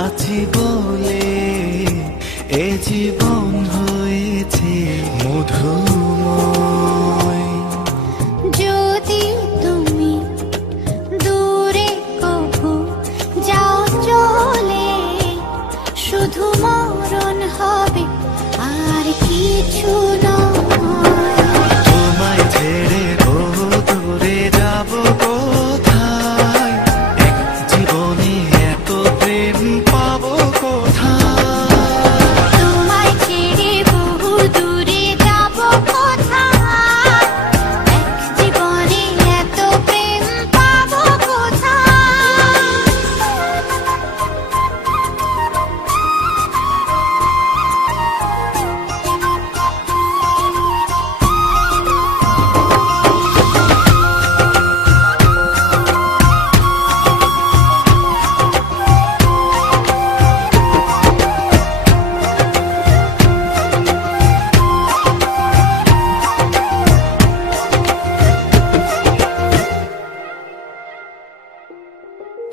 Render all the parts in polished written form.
আছি বলে এ জীবন হয়েছে মধুময়। যদি তুমি দূরে কভু যাও চলে, শুধু মরণ হবে আর কিছু নয়। তোমায় ছেড়ে বহু দূরে যাব কোথায়, এক জীবনে এত প্রেম পাবো কোথায়। তোমায় ছেড়ে বহু দূরে যাব কোথায়, এক জীবনে এত প্রেম পাবো কোথায়।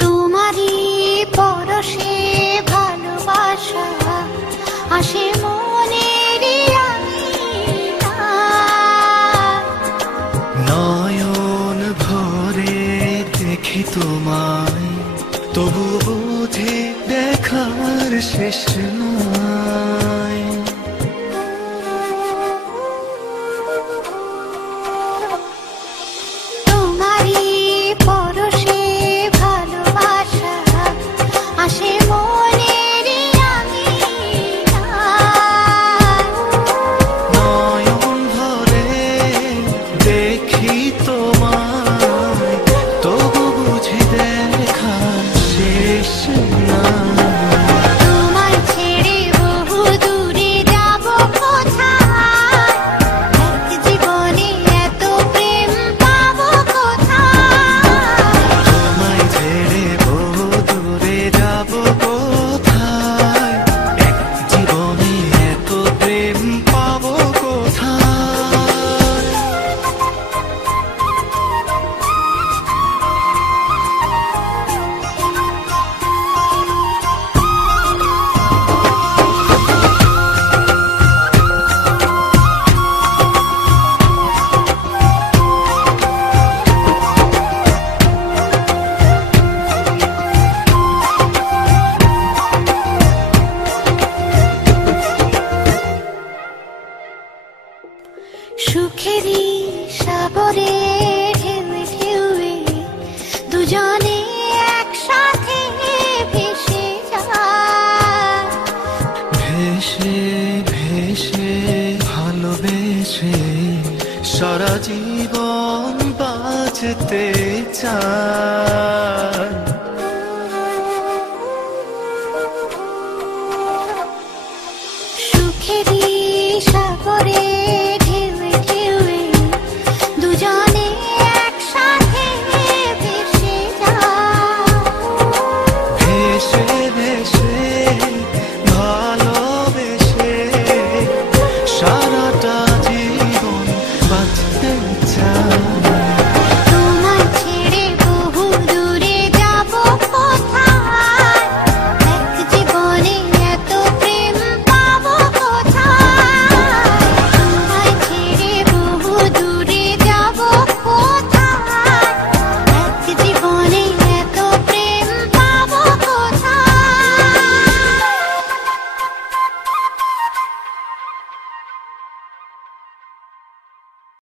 তোমারই পরশে ভালোবাসা আসে মনের নয়ন ভরে দেখি তোমায়, তবু বুঝে দেখার শেষ নয়। তোমারই পরশে ভালোবাসা আসে মনের নয়ন ভরে দেখি তোমায়, তবু বুঝি দেখার শেষ নয়। তোমায় ছেড়ে বহু দূরে যাব কোথায়, এক জীবনে এত প্রেম পাবো কোথায়। তোমায় ছেড়ে বহু দূরে যাব কোথায়, এক জীবনে এত প্রেম পাবো কোথায়। সুখেরই সাগরে ঢেউয়ে ঢেউয়ে দুজনে একসাথে ভেসে যায়। ভেসে ভেসে ভালোবেসে সারা জীবন বাঁচতে চায়।